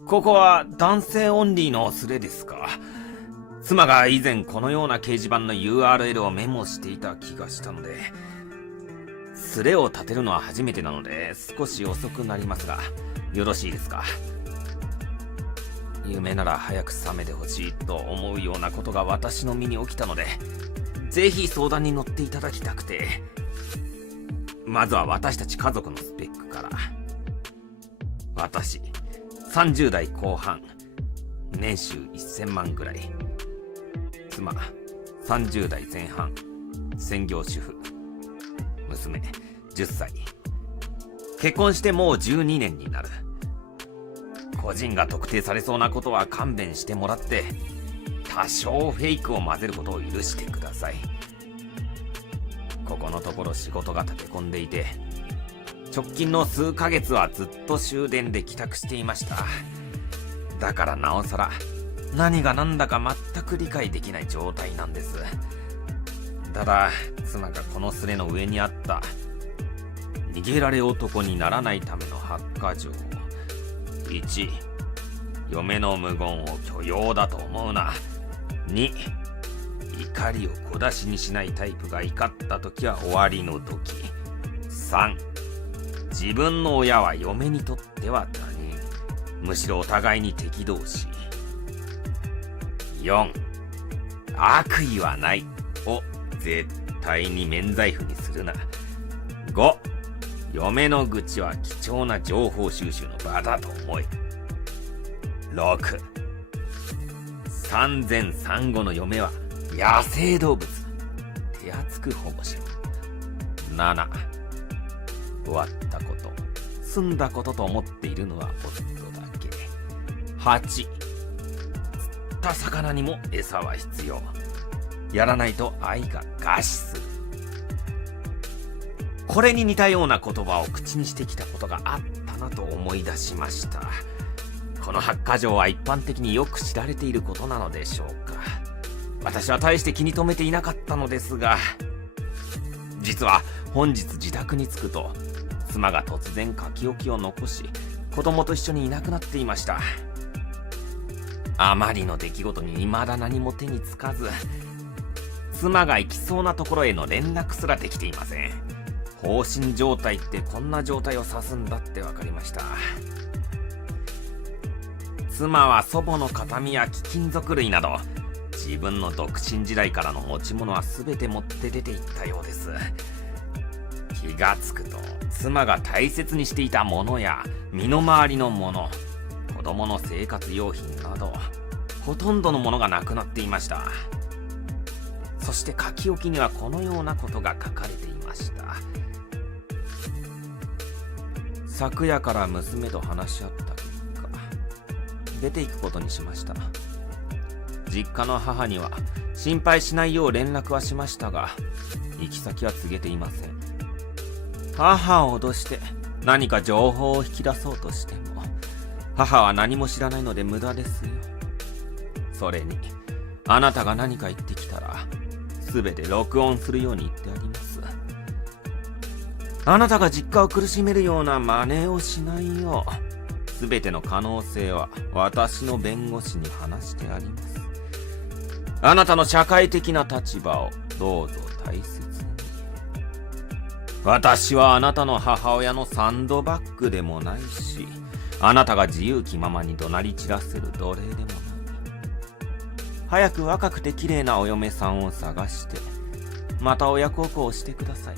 ここは男性オンリーのスレですか。妻が以前このような掲示板の URL をメモしていた気がしたので、スレを立てるのは初めてなので少し遅くなりますが、よろしいですか。夢なら早く覚めてほしいと思うようなことが私の身に起きたので、ぜひ相談に乗っていただきたくて。まずは私たち家族のスペックから。私、30代後半、年収1000万ぐらい。妻、30代前半、専業主婦。娘、10歳。結婚してもう12年になる。個人が特定されそうなことは勘弁してもらって、多少フェイクを混ぜることを許してください。ここのところ仕事が立て込んでいて、直近の数ヶ月はずっと終電で帰宅していました。だからなおさら何が何だか全く理解できない状態なんです。ただ妻がこのスレの上にあった逃げられ男にならないための発火状。1、嫁の無言を許容だと思うな。2、怒りを小出しにしないタイプが怒った時は終わりの時。3、自分の親は嫁にとっては他人、むしろお互いに敵同士。4、悪意はないを絶対に免罪符にするな。5、嫁の愚痴は貴重な情報収集の場だと思え。6、産前産後の嫁は野生動物、手厚く保護しろ。7、終わったこと、済んだことと思っているのは夫だけ。8、釣った魚にも餌は必要。やらないと愛が餓死する。これに似たような言葉を口にしてきたことがあったなと思い出しました。この発火状は一般的によく知られていることなのでしょうか。私は大して気に留めていなかったのですが、実は本日自宅に着くと妻が突然書き置きを残し、子供と一緒にいなくなっていました。あまりの出来事に未だ何も手につかず、妻が行きそうなところへの連絡すらできていません。放心状態ってこんな状態を指すんだって分かりました。妻は祖母の形見や貴金属類など、自分の独身時代からの持ち物は全て持って出て行ったようです。気がつくと妻が大切にしていたものや身の回りのもの、子供の生活用品などほとんどのものがなくなっていました。そして書き置きにはこのようなことが書かれていました。昨夜から娘と話し合った結果、出ていくことにしました。実家の母には心配しないよう連絡はしましたが、行き先は告げていません。母を脅して何か情報を引き出そうとしても、母は何も知らないので無駄ですよ。それにあなたが何か言ってきたら全て録音するように言ってあります。あなたが実家を苦しめるような真似をしないよう、全ての可能性は私の弁護士に話してあります。あなたの社会的な立場をどうぞ大切に。私はあなたの母親のサンドバッグでもないし、あなたが自由気ままに怒鳴り散らせる奴隷でもない。早く若くて綺麗なお嫁さんを探して、また親孝行をしてください。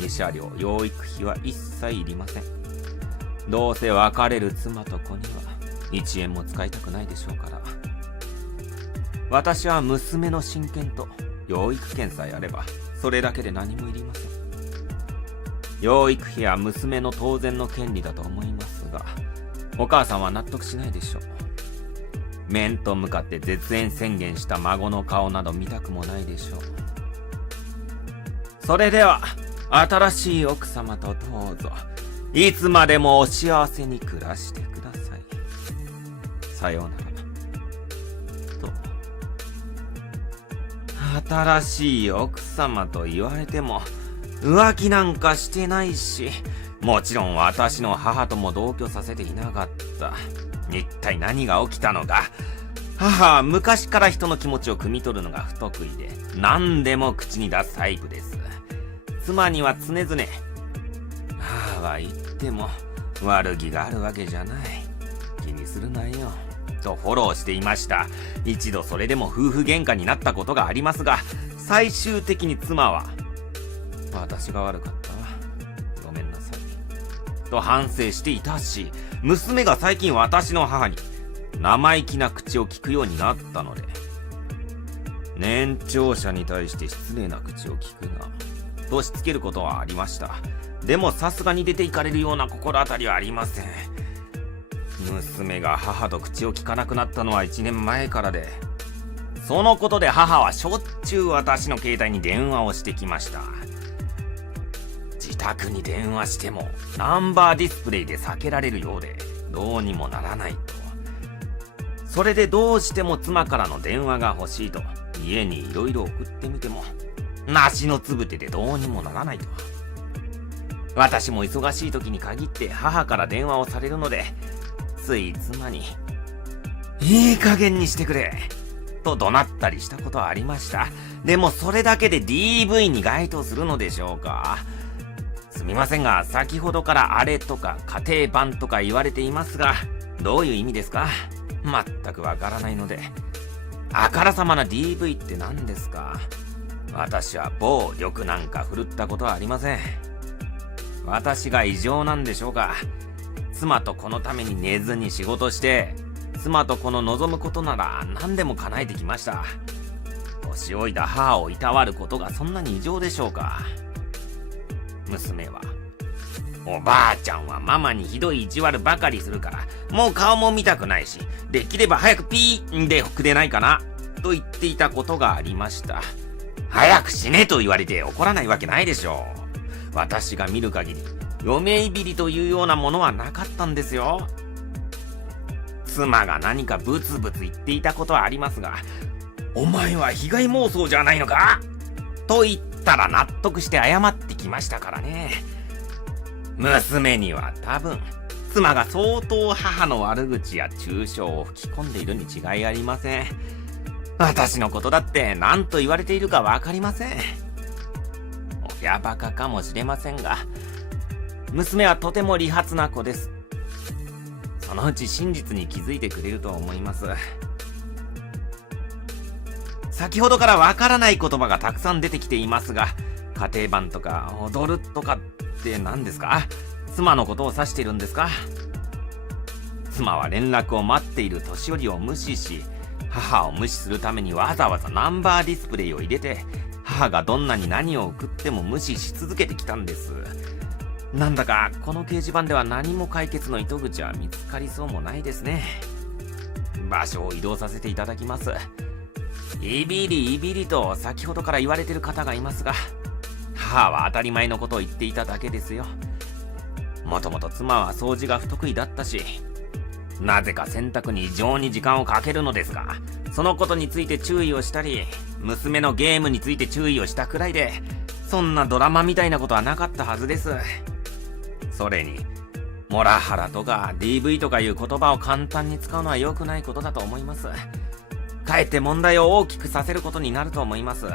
慰謝料、養育費は一切いりません。どうせ別れる妻と子には1円も使いたくないでしょうから。私は娘の親権と養育権さえあれば、それだけで何もいりません。養育費は娘の当然の権利だと思いますが、お母さんは納得しないでしょう。面と向かって絶縁宣言した孫の顔など見たくもないでしょう。それでは新しい奥様とどうぞいつまでもお幸せに暮らしてください。さようなら。と、新しい奥様と言われても浮気なんかしてないし、もちろん私の母とも同居させていなかった。一体何が起きたのか。母は昔から人の気持ちを汲み取るのが不得意で、何でも口に出すタイプです。妻には常々、母は言っても悪気があるわけじゃない。気にするなよ。とフォローしていました。一度それでも夫婦喧嘩になったことがありますが、最終的に妻は、私が悪かったわ。ごめんなさい。と反省していたし、娘が最近私の母に生意気な口を聞くようになったので、年長者に対して失礼な口を聞くな、としつけることはありました。でもさすがに出て行かれるような心当たりはありません。娘が母と口を聞かなくなったのは1年前からで、そのことで母はしょっちゅう私の携帯に電話をしてきました。自宅に電話してもナンバーディスプレイで避けられるようでどうにもならないと。それでどうしても妻からの電話が欲しいと家にいろいろ送ってみても梨のつぶてでどうにもならないと。私も忙しい時に限って母から電話をされるので、つい妻にいい加減にしてくれと怒鳴ったりしたことはありました。でもそれだけで DV に該当するのでしょうか。すみませんが、先ほどからあれとか家庭版とか言われていますが、どういう意味ですか？全くわからないので。あからさまな DV って何ですか？私は暴力なんか振るったことはありません。私が異常なんでしょうか。妻と子のために寝ずに仕事して、妻と子の望むことなら何でも叶えてきました。年老いた母をいたわることがそんなに異常でしょうか。娘は、おばあちゃんはママにひどい意地悪ばかりするから、もう顔も見たくないし、できれば早くピーでくれないかな、と言っていたことがありました。早く死ねと言われて怒らないわけないでしょう。私が見る限り、嫁いびりというようなものはなかったんですよ。妻が何かブツブツ言っていたことはありますが、お前は被害妄想じゃないのかと言ったら納得して謝ってきましたからね。娘には多分、妻が相当母の悪口や中傷を吹き込んでいるに違いありません。私のことだって何と言われているかわかりません。親バカかもしれませんが、娘はとても利発な子です。そのうち真実に気づいてくれると思います。先ほどからわからない言葉がたくさん出てきていますが、家庭版とか踊るとかって何ですか？妻のことを指しているんですか？妻は連絡を待っている年寄りを無視し、母を無視するためにわざわざナンバーディスプレイを入れて、母がどんなに何を送っても無視し続けてきたんです。なんだかこの掲示板では何も解決の糸口は見つかりそうもないですね。場所を移動させていただきます。いびりいびりと先ほどから言われている方がいますが、母は当たり前のことを言っていただけですよ。もともと妻は掃除が不得意だったし、なぜか洗濯に異常に時間をかけるのですが、そのことについて注意をしたり、娘のゲームについて注意をしたくらいで、そんなドラマみたいなことはなかったはずです。それに、モラハラとか DV とかいう言葉を簡単に使うのは良くないことだと思います。かえって問題を大きくさせることになると思います。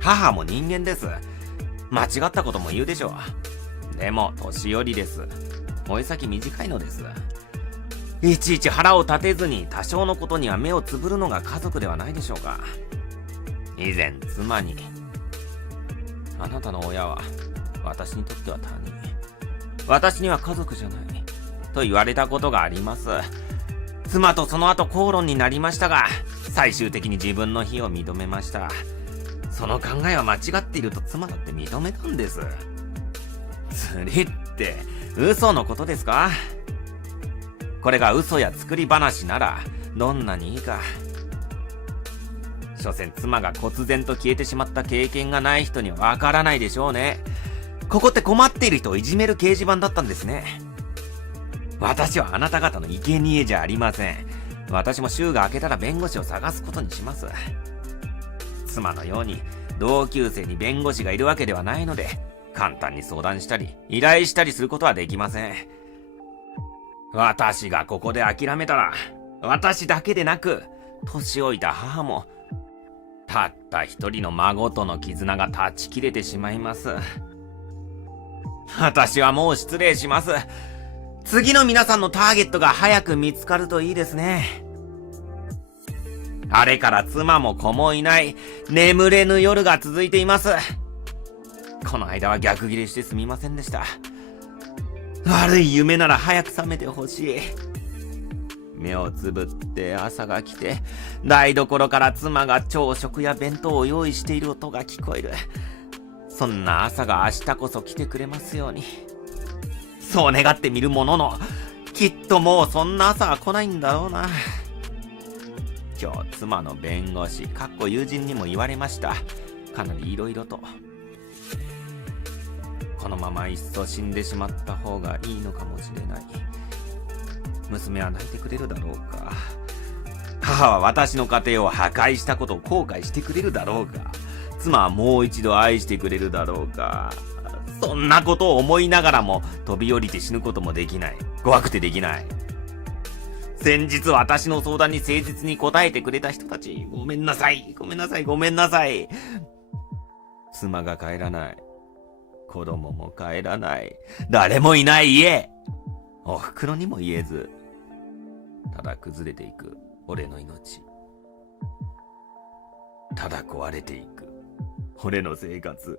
母も人間です。間違ったことも言うでしょう。でも年寄りです。追い先短いのです。いちいち腹を立てずに多少のことには目をつぶるのが家族ではないでしょうか。以前妻に、あなたの親は私にとっては他人、私には家族じゃないと言われたことがあります。妻とその後口論になりましたが、最終的に自分の非を認めました。その考えは間違っていると妻だって認めたんです。釣りって嘘のことですか？これが嘘や作り話ならどんなにいいか。所詮妻が忽然と消えてしまった経験がない人にはわからないでしょうね。ここって困っている人をいじめる掲示板だったんですね。私はあなた方の生贄じゃありません。私も週が明けたら弁護士を探すことにします。妻のように同級生に弁護士がいるわけではないので、簡単に相談したり依頼したりすることはできません。私がここで諦めたら、私だけでなく、年老いた母も、たった一人の孫との絆が断ち切れてしまいます。私はもう失礼します。次の皆さんのターゲットが早く見つかるといいですね。あれから妻も子もいない、眠れぬ夜が続いています。この間は逆ギレしてすみませんでした。悪い夢なら早く覚めてほしい。目をつぶって朝が来て、台所から妻が朝食や弁当を用意している音が聞こえる。そんな朝が明日こそ来てくれますように。そう願ってみるものの、きっともうそんな朝は来ないんだろうな。今日妻の弁護士、友人にも言われました。かなり色々と。このままいっそ死んでしまった方がいいのかもしれない。娘は泣いてくれるだろうか。母は私の家庭を破壊したことを後悔してくれるだろうか。妻はもう一度愛してくれるだろうか。そんなことを思いながらも飛び降りて死ぬこともできない。怖くてできない。先日私の相談に誠実に答えてくれた人たち、ごめんなさい。ごめんなさい。ごめんなさい。妻が帰らない。子供も帰らない。誰もいない家。お袋にも言えず。ただ崩れていく俺の命。ただ壊れていく俺の生活。